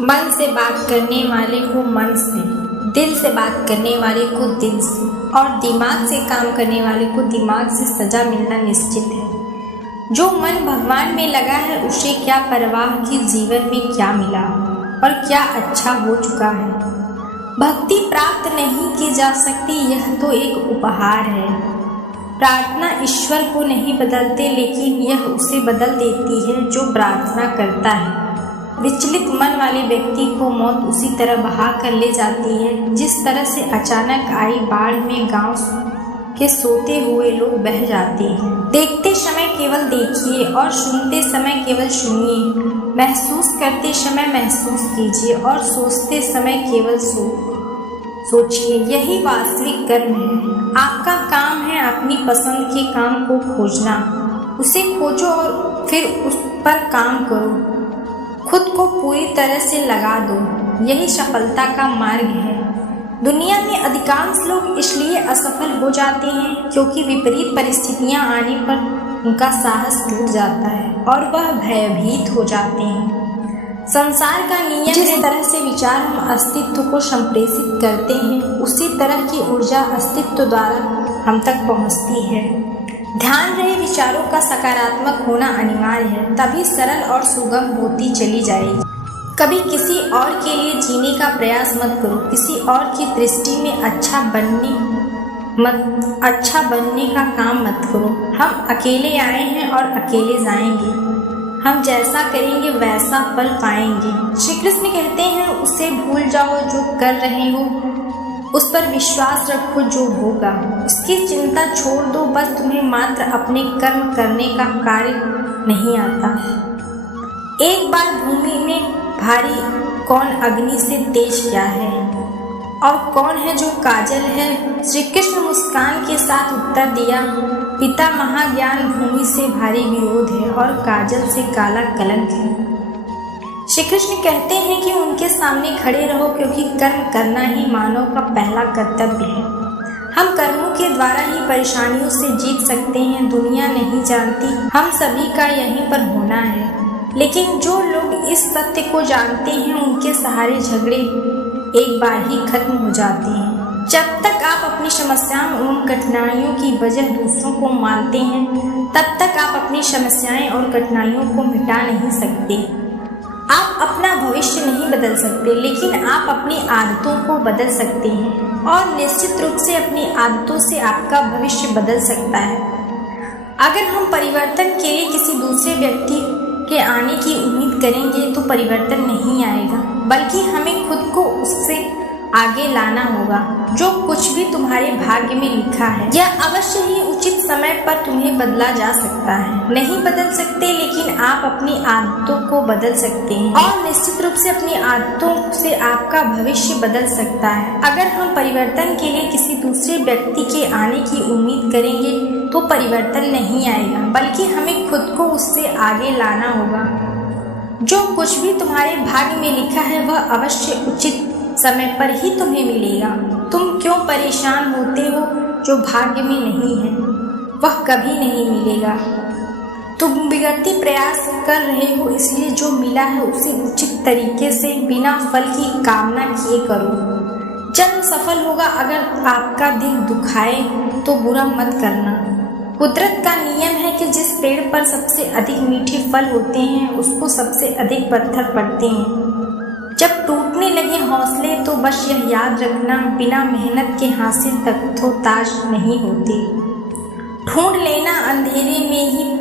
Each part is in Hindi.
मन से बात करने वाले को मन से, दिल से बात करने वाले को दिल से और दिमाग से काम करने वाले को दिमाग से सजा मिलना निश्चित है। जो मन भगवान में लगा है उसे क्या परवाह कि जीवन में क्या मिला और क्या अच्छा हो चुका है। भक्ति प्राप्त नहीं की जा सकती, यह तो एक उपहार है। प्रार्थना ईश्वर को नहीं बदलते, लेकिन यह उसे बदल देती है जो प्रार्थना करता है। विचलित मन वाले व्यक्ति को मौत उसी तरह बहा कर ले जाती है जिस तरह से अचानक आई बाढ़ में गांव के सोते हुए लोग बह जाते हैं। देखते समय केवल देखिए और सुनते समय केवल सुनिए, महसूस करते समय महसूस कीजिए और सोचते समय केवल सोचिए। यही वास्तविक कर्म है। आपका काम है अपनी पसंद के काम को खोजना, उसे खोजो और फिर उस पर काम करो। खुद को पूरी तरह से लगा दो, यही सफलता का मार्ग है। दुनिया में अधिकांश लोग इसलिए असफल हो जाते हैं क्योंकि विपरीत परिस्थितियां आने पर उनका साहस टूट जाता है और वह भयभीत हो जाते हैं। संसार का नियम जिस तरह से विचार हम अस्तित्व को संप्रेषित करते हैं, उसी तरह की ऊर्जा अस्तित्व द्वारा हम तक पहुंचती है। ध्यान रहे विचारों का सकारात्मक होना अनिवार्य है, तभी सरल और सुगम होती चली जाएगी। कभी किसी और के लिए जीने का प्रयास मत करो, किसी और की दृष्टि में अच्छा बनने का काम मत करो। हम अकेले आए हैं और अकेले जाएंगे। हम जैसा करेंगे वैसा फल पाएंगे। श्री कृष्ण कहते हैं, उसे भूल जाओ जो कर रहे हो, उस पर विश्वास रखो जो होगा। उसकी चिंता छोड़ दो, बस तुम्हें मात्र अपने कर्म करने का कार्य नहीं आता। एक बार भूमि में भारी कौन अग्नि से तेज क्या है और कौन है जो काजल है। श्री कृष्ण मुस्कान के साथ उत्तर दिया, पिता महाज्ञान भूमि से भारी विरोध है और काजल से काला कलंक है। श्री कृष्ण कहते हैं कि उनके सामने खड़े रहो, क्योंकि कर्म करना ही मानव का पहला कर्तव्य है। हम कर्मों के द्वारा ही परेशानियों से जीत सकते हैं। दुनिया नहीं जानती हम सभी का यहीं पर होना है, लेकिन जो लोग इस सत्य को जानते हैं उनके सहारे झगड़े एक बार ही खत्म हो जाते हैं। जब तक आप अपनी समस्याओं एवं कठिनाइयों की वजह दूसरों को मानते हैं, तब तक आप अपनी समस्याएं और कठिनाइयों को मिटा नहीं सकते। आप अपना भविष्य नहीं बदल सकते, लेकिन आप अपनी आदतों को बदल सकते हैं और निश्चित रूप से अपनी आदतों से आपका भविष्य बदल सकता है। अगर हम परिवर्तन के लिए किसी दूसरे व्यक्ति के आने की उम्मीद करेंगे तो परिवर्तन नहीं आएगा, बल्कि हमें खुद को उससे आगे लाना होगा। जो कुछ भी तुम्हारे भाग्य में लिखा है, यह अवश्य ही उचित समय पर तुम्हें बदला जा सकता है। नहीं बदल सकते, लेकिन आप अपनी आदतों को बदल सकते हैं और निश्चित रूप से अपनी आदतों से आपका भविष्य बदल सकता है। अगर हम परिवर्तन के लिए किसी दूसरे व्यक्ति के आने की उम्मीद करेंगे तो परिवर्तन नहीं आएगा, बल्कि हमें खुद को उससे आगे लाना होगा। जो कुछ भी तुम्हारे भाग्य में लिखा है वह अवश्य उचित समय पर ही तुम्हें मिलेगा। तुम क्यों परेशान होते हो? जो भाग्य में नहीं है वह कभी नहीं मिलेगा। तुम बिगड़ती प्रयास कर रहे हो, इसलिए जो मिला है उसे उचित तरीके से बिना फल की कामना किए करो। जब सफल होगा, अगर आपका दिल दुखाए तो बुरा मत करना। कुदरत का नियम है कि जिस पेड़ पर सबसे अधिक मीठे फल होते हैं उसको सबसे अधिक पत्थर पड़ते हैं। जब टूटने लगे हौसले तो बस यह याद रखना, बिना मेहनत के हासिल तख्तो ताज नहीं होते। ढूंढ लेना अंधेरे में ही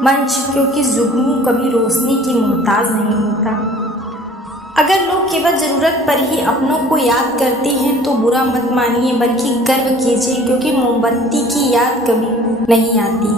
मंच, क्योंकि जुगनू कभी रोशनी की मोहताज नहीं होता। अगर लोग केवल जरूरत पर ही अपनों को याद करते हैं तो बुरा मत मानिए, बल्कि गर्व कीजिए, क्योंकि मोमबत्ती की याद कभी नहीं आती।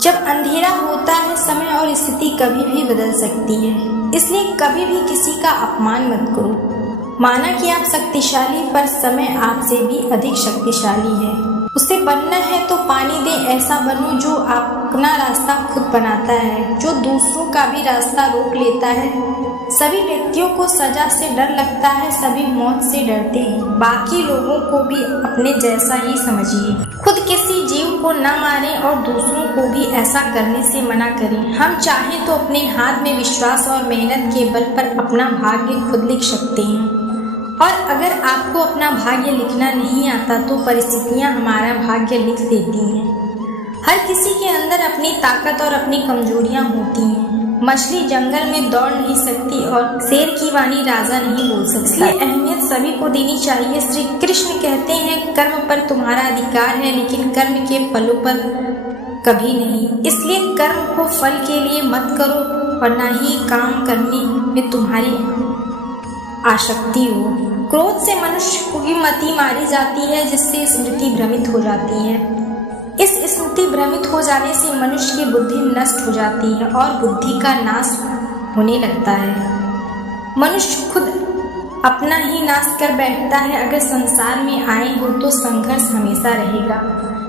जब अंधेरा होता है, समय और स्थिति कभी भी बदल सकती है, इसलिए कभी भी किसी का अपमान मत करो। माना कि आप शक्तिशाली, पर समय आपसे भी अधिक शक्तिशाली है। उसे बनना है तो पानी दे, ऐसा बनो जो अपना रास्ता खुद बनाता है, जो दूसरों का भी रास्ता रोक लेता है। सभी व्यक्तियों को सजा से डर लगता है, सभी मौत से डरते हैं। बाकी लोगों को भी अपने जैसा ही समझिए। खुद किसी जीव को न मारें और दूसरों को भी ऐसा करने से मना करें। हम चाहें तो अपने हाथ में विश्वास और मेहनत के बल पर अपना भाग्य खुद लिख सकते हैं। और अगर आपको अपना भाग्य लिखना नहीं आता तो परिस्थितियां हमारा भाग्य लिख देती हैं। हर किसी के अंदर अपनी ताकत और अपनी कमजोरियां होती हैं। मछली जंगल में दौड़ नहीं सकती और शेर की वाणी राजा नहीं बोल सकती। ये अहमियत सभी को देनी चाहिए। श्री कृष्ण कहते हैं कर्म पर तुम्हारा अधिकार है, लेकिन कर्म के फलों पर कभी नहीं। इसलिए कर्म को फल के लिए मत करो और ना ही काम करने में तुम्हारी आसक्ति हो। क्रोध से मनुष्य की मति मारी जाती है, जिससे स्मृति भ्रमित हो जाती है। इस स्मृति भ्रमित हो जाने से मनुष्य की बुद्धि नष्ट हो जाती है और बुद्धि का नाश होने लगता है। मनुष्य खुद अपना ही नाश कर बैठता है। अगर संसार में आए हो तो संघर्ष हमेशा रहेगा।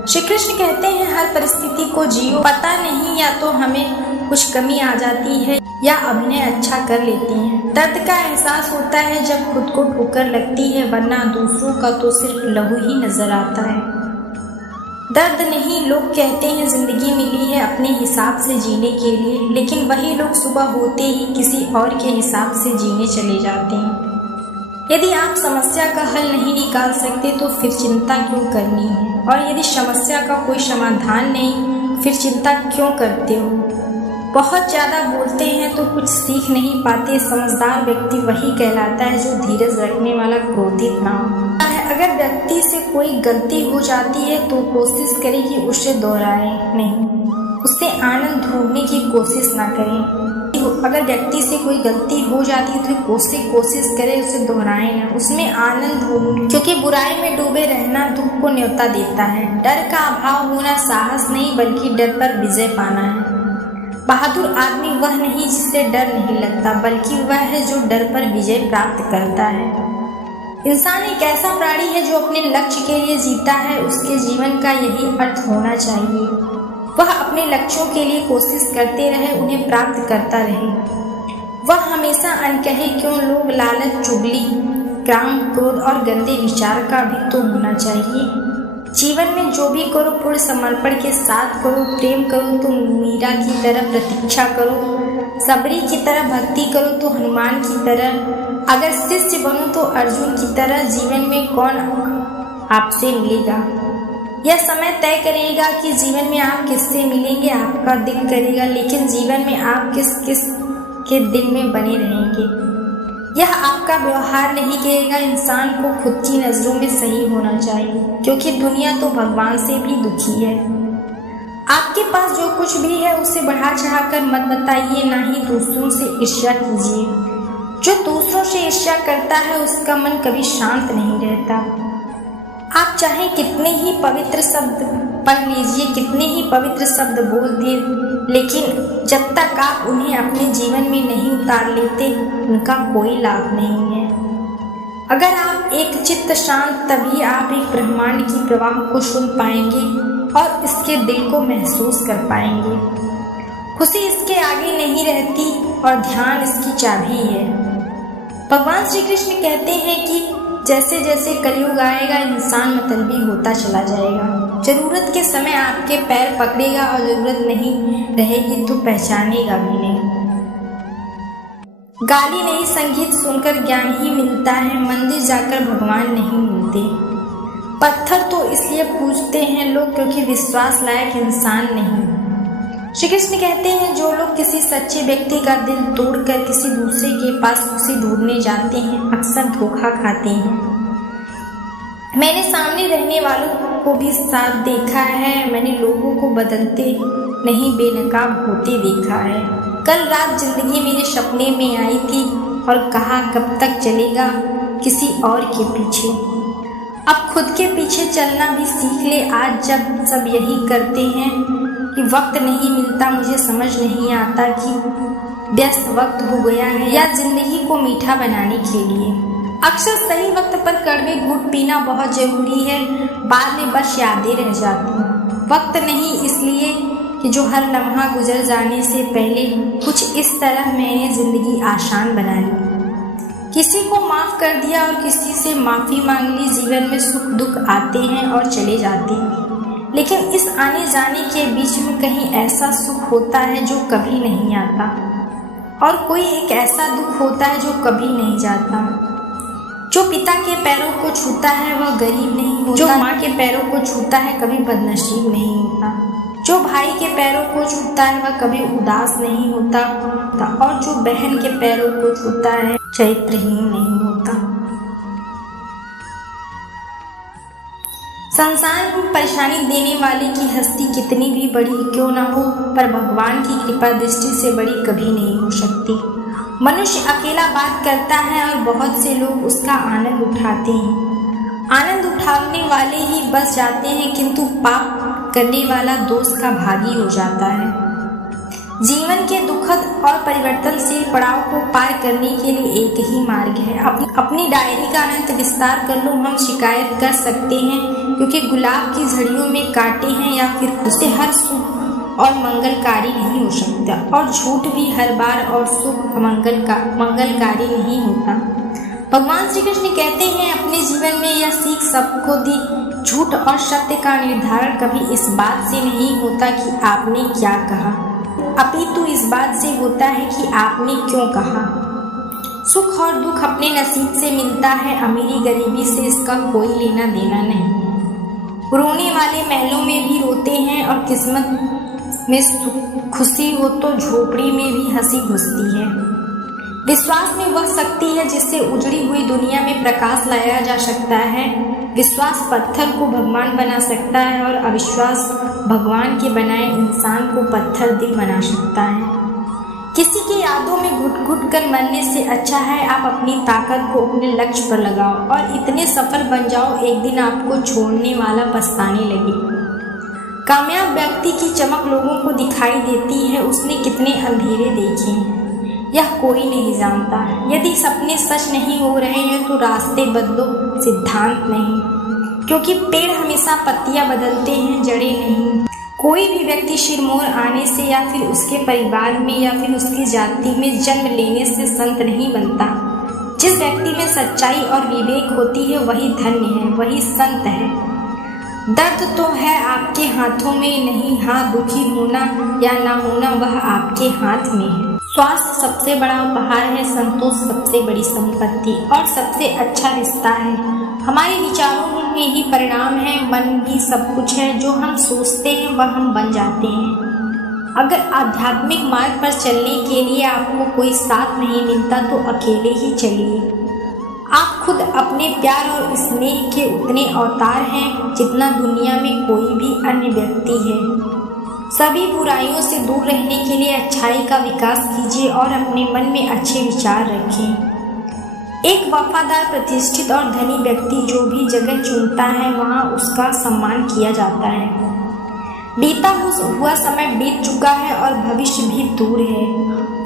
श्री कृष्ण कहते हैं हर परिस्थिति को जियो। पता नहीं, या तो हमें कुछ कमी आ जाती है या अभिनय अच्छा कर लेती हैं। दर्द का एहसास होता है जब खुद को ठोकर लगती है, वरना दूसरों का तो सिर्फ लहू ही नजर आता है। दर्द नहीं, लोग कहते हैं जिंदगी मिली है अपने हिसाब से जीने के लिए, लेकिन वही लोग सुबह होते ही किसी और के हिसाब से जीने चले जाते हैं। यदि आप समस्या का हल नहीं निकाल सकते तो फिर चिंता क्यों करनी है, और यदि समस्या का कोई समाधान नहीं फिर चिंता क्यों करते हो। बहुत ज़्यादा बोलते हैं तो कुछ सीख नहीं पाते। समझदार व्यक्ति वही कहलाता है जो धीरज रखने वाला, क्रोधित ना हो। अगर व्यक्ति से कोई गलती हो जाती है तो कोशिश करें कि उसे दोहराए नहीं, उससे आनंद ढूंढने की कोशिश ना करें। अगर व्यक्ति से कोई गलती हो जाती है तो कोशिश करें उसे दोहराए ना, उसमें आनंद ढूंढ, क्योंकि बुराई में डूबे रहना दुख को न्योता देता है। डर का अभाव होना साहस नहीं, बल्कि डर पर विजय पाना है। बहादुर आदमी वह नहीं जिसे डर नहीं लगता, बल्कि वह है जो डर पर विजय प्राप्त करता है। इंसान एक ऐसा प्राणी है जो अपने लक्ष्य के लिए जीता है। उसके जीवन का यही अर्थ होना चाहिए। वह अपने लक्ष्यों के लिए कोशिश करते रहे, उन्हें प्राप्त करता रहे। वह हमेशा अनकहे क्यों लोग, लालच, चुगली, काम, क्रोध और गंदे विचार का भी तो होना चाहिए। जीवन में जो भी करो पूर्ण समर्पण के साथ करो। प्रेम करो तो मीरा की तरह प्रतीक्षा करो, सबरी की तरह भक्ति करो तो हनुमान की तरह, अगर शिष्य बनो तो अर्जुन की तरह। जीवन में कौन आपसे मिलेगा, यह समय तय करेगा कि जीवन में आप किससे मिलेंगे। आपका दिल करेगा, लेकिन जीवन में आप किस किस के दिल में बने रहेंगे यह आपका व्यवहार नहीं कहेगा। इंसान को खुद की नज़रों में सही होना चाहिए, क्योंकि दुनिया तो भगवान से भी दुखी है। आपके पास जो कुछ भी है उसे बढ़ा चढ़ाकर मत बताइए, ना ही दूसरों से ईर्ष्या कीजिए। जो दूसरों से ईर्ष्या करता है उसका मन कभी शांत नहीं रहता। आप चाहे कितने ही पवित्र शब्द पढ़ लीजिए, कितने ही पवित्र शब्द बोल दिए, लेकिन जब तक आप उन्हें अपने जीवन में नहीं उतार लेते उनका कोई लाभ नहीं है। अगर आप एक चित्त शांत, तभी आप एक ब्रह्मांड की प्रवाह को सुन पाएंगे और इसके दिल को महसूस कर पाएंगे। खुशी इसके आगे नहीं रहती और ध्यान इसकी चाबी है। भगवान श्री कृष्ण कहते हैं कि जैसे जैसे कलयुग आएगा इंसान मतलबी होता चला जाएगा। जरूरत के समय आपके पैर पकड़ेगा और जरूरत नहीं रहेगी तो पहचानेगा भी नहीं। गाली नहीं, संगीत सुनकर ज्ञान ही मिलता है। मंदिर जाकर भगवान नहीं मिलते। पत्थर तो इसलिए पूजते हैं लोग क्योंकि विश्वास लायक इंसान नहीं। श्री कृष्ण कहते हैं जो लोग किसी सच्चे व्यक्ति का दिल तोड़कर किसी दूसरे के पास खुशी ढूंढने जाते हैं अक्सर धोखा खाते हैं। मैंने सामने रहने वालों को भी साथ देखा है, मैंने लोगों को बदलते नहीं बेनकाब होते देखा है। कल रात जिंदगी मेरे सपने में आई थी और कहा कब तक चलेगा किसी और के पीछे। अब खुद के पीछे चलना भी सीख ले। आज जब सब यही करते हैं कि वक्त नहीं मिलता, मुझे समझ नहीं आता कि व्यस्त वक्त हो गया है या जिंदगी को मीठा बनाने के लिए। अक्सर सही वक्त पर कड़वे घूंट पीना बहुत जरूरी है, बाद में बस यादें रह जाती हैं। वक्त नहीं इसलिए कि जो हर लम्हा गुजर जाने से पहले कुछ इस तरह मैंने जिंदगी आसान बना ली। किसी को माफ़ कर दिया और किसी से माफ़ी मांग ली। जीवन में सुख दुख आते हैं और चले जाते हैं, लेकिन इस आने जाने के बीच में कहीं ऐसा सुख होता है जो कभी नहीं आता, और कोई एक ऐसा दुख होता है जो कभी नहीं जाता। जो पिता के पैरों को छूता है वह गरीब नहीं होता, जो माँ के पैरों को छूता है कभी बदनसीब नहीं होता, जो भाई के पैरों को छूता है वह कभी उदास नहीं होता, और जो बहन के पैरों को छूता है चरित्रहीन नहीं होता। संसार में परेशानी देने वाले की हस्ती कितनी भी बड़ी क्यों न हो, पर भगवान की कृपा दृष्टि से बड़ी कभी नहीं हो सकती। मनुष्य अकेला बात करता है और बहुत से लोग उसका आनंद उठाते हैं। आनंद उठाने वाले ही बस जाते हैं, किंतु पाप करने वाला दोस्त का भागी हो जाता है। जीवन के दुखद और परिवर्तनशील पड़ाव को पार करने के लिए एक ही मार्ग है। अपनी डायरी का अनंत विस्तार कर लो, हम शिकायत कर सकते हैं क्योंकि गुलाब की झड़ियों में कांटे हैं, या फिर उससे हर शुभ और मंगलकारी नहीं हो सकता, और झूठ भी हर बार और शुभ मंगलकारी नहीं होता। भगवान श्री कृष्ण कहते हैं, अपने जीवन में यह सीख सबको दी, झूठ और सत्य का निर्धारण कभी इस बात से नहीं होता कि आपने क्या कहा, अपितु इस बात से होता है कि आपने क्यों कहा। सुख और दुख अपने नसीब से मिलता है, अमीरी गरीबी से इसका कोई लेना देना नहीं। रोने वाले महलों में भी रोते हैं, और किस्मत में खुशी हो तो झोपड़ी में भी हंसी घुसती है। विश्वास में वह शक्ति है जिससे उजड़ी हुई दुनिया में प्रकाश लाया जा सकता है। विश्वास पत्थर को भगवान बना सकता है, और अविश्वास भगवान के बनाए इंसान को पत्थर दिल बना सकता है। किसी की यादों में घुट घुट कर मरने से अच्छा है आप अपनी ताकत को अपने लक्ष्य पर लगाओ, और इतने सफल बन जाओ एक दिन आपको छोड़ने वाला पछताने लगे। कामयाब व्यक्ति की चमक लोगों को दिखाई देती है, उसने कितने अंधेरे देखे हैं यह कोई नहीं जानता। यदि सपने सच नहीं हो रहे हैं तो रास्ते बदलो, सिद्धांत नहीं, क्योंकि पेड़ हमेशा पत्तियां बदलते हैं, जड़ें नहीं। कोई भी व्यक्ति सिरमौर आने से या फिर उसके परिवार में या फिर उसकी जाति में जन्म लेने से संत नहीं बनता। जिस व्यक्ति में सच्चाई और विवेक होती है वही धन्य है, वही संत है। दर्द तो है आपके हाथों में नहीं, हाँ दुखी होना या ना होना वह आपके हाथ में है। स्वास्थ्य सबसे बड़ा उपहार है, संतोष सबसे बड़ी संपत्ति और सबसे अच्छा रिश्ता है। हमारे विचारों में ही परिणाम है, मन भी सब कुछ है। जो हम सोचते हैं वह हम बन जाते हैं। अगर आध्यात्मिक मार्ग पर चलने के लिए आपको कोई साथ नहीं मिलता तो अकेले ही चलिए। आप खुद अपने प्यार और स्नेह के उतने अवतार हैं जितना दुनिया में कोई भी अन्य व्यक्ति है। सभी बुराइयों से दूर रहने के लिए अच्छाई का विकास कीजिए और अपने मन में अच्छे विचार रखें। एक वफादार, प्रतिष्ठित और धनी व्यक्ति जो भी जगह चुनता है वहाँ उसका सम्मान किया जाता है। बीता हुआ समय बीत चुका है और भविष्य भी दूर है।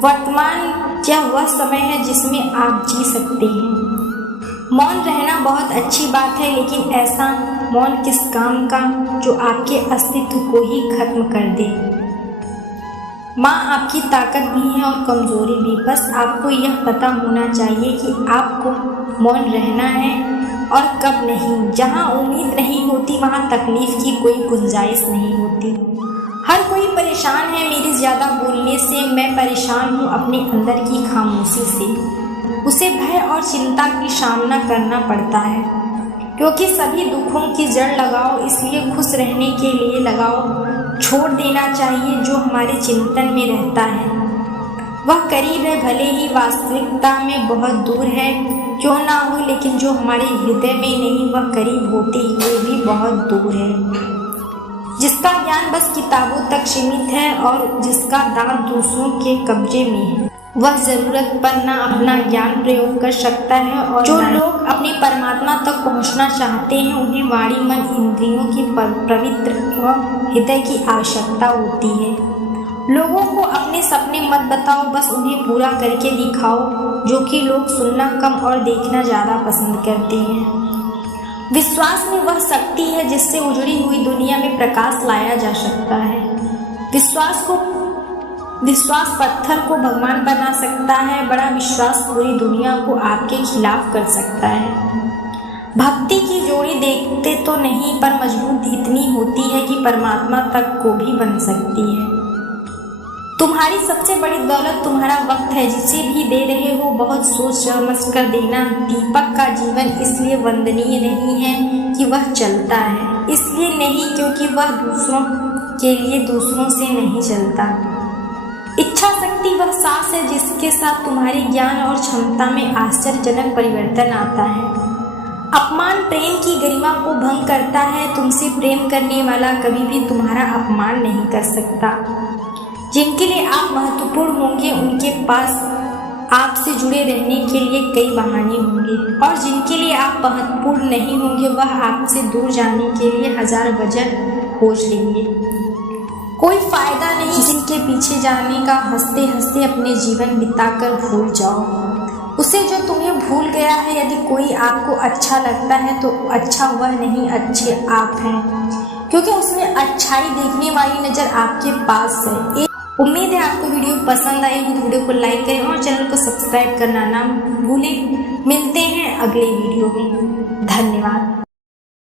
वर्तमान यह वह समय है जिसमें आप जी सकते हैं। मौन रहना बहुत अच्छी बात है, लेकिन ऐसा मौन किस काम का जो आपके अस्तित्व को ही खत्म कर दे। माँ आपकी ताकत भी है और कमजोरी भी, बस आपको यह पता होना चाहिए कि आपको मौन रहना है और कब नहीं। जहाँ उम्मीद नहीं होती वहाँ तकलीफ की कोई गुंजाइश नहीं होती। हर कोई परेशान है मेरे ज़्यादा बोलने से, मैं परेशान हूँ अपने अंदर की खामोशी से। उसे भय और चिंता की सामना करना पड़ता है, क्योंकि सभी दुखों की जड़ लगाओ, इसलिए खुश रहने के लिए लगाओ। छोड़ देना चाहिए जो हमारे चिंतन में रहता है, वह करीब है भले ही वास्तविकता में बहुत दूर है क्यों ना हो, लेकिन जो हमारे हृदय में नहीं वह करीब होते हुए भी बहुत दूर है। जिसका ज्ञान बस किताबों तक सीमित है और जिसका दांत दूसरों के कब्जे में है, वह जरूरत पर ना अपना ज्ञान प्रयोग कर सकता है। और जो लोग अपने परमात्मा तक पहुंचना चाहते हैं उन्हें वाणी, मन, इंद्रियों की पवित्र एवं हृदय की आवश्यकता होती है। लोगों को अपने सपने मत बताओ, बस उन्हें पूरा करके दिखाओ, जो कि लोग सुनना कम और देखना ज़्यादा पसंद करते हैं। विश्वास में वह शक्ति है जिससे उजड़ी हुई दुनिया में प्रकाश लाया जा सकता है। विश्वास पत्थर को भगवान बना सकता है, बड़ा विश्वास पूरी दुनिया को आपके खिलाफ कर सकता है। भक्ति की जोड़ी देखते तो नहीं, पर मजबूत इतनी होती है कि परमात्मा तक को भी बन सकती है। तुम्हारी सबसे बड़ी दौलत तुम्हारा वक्त है, जिसे भी दे रहे हो बहुत सोच समझ कर देना। दीपक का जीवन इसलिए वंदनीय नहीं है कि वह चलता है, इसलिए नहीं क्योंकि वह दूसरों के लिए दूसरों से नहीं चलता। इच्छा शक्ति वह सांस है जिसके साथ तुम्हारे ज्ञान और क्षमता में आश्चर्यजनक परिवर्तन आता है। अपमान प्रेम की गरिमा को भंग करता है। तुमसे प्रेम करने वाला कभी भी तुम्हारा अपमान नहीं कर सकता। जिनके लिए आप महत्वपूर्ण होंगे उनके पास आपसे जुड़े रहने के लिए कई बहाने होंगे, और जिनके लिए आप महत्वपूर्ण नहीं होंगे वह आपसे दूर जाने के लिए हजार वजह खोज लेंगे। कोई फायदा नहीं जिनके पीछे जाने का, हंसते हंसते अपने जीवन बिताकर भूल जाओ उसे जो तुम्हें भूल गया है। यदि कोई आपको अच्छा लगता है तो अच्छा वह नहीं, अच्छे आप हैं, क्योंकि उसमें अच्छाई देखने वाली नज़र आपके पास है। उम्मीद है आपको वीडियो पसंद आई हो तो वीडियो को लाइक करें और चैनल को सब्सक्राइब करना ना भूलें। मिलते हैं अगले वीडियो में। धन्यवाद।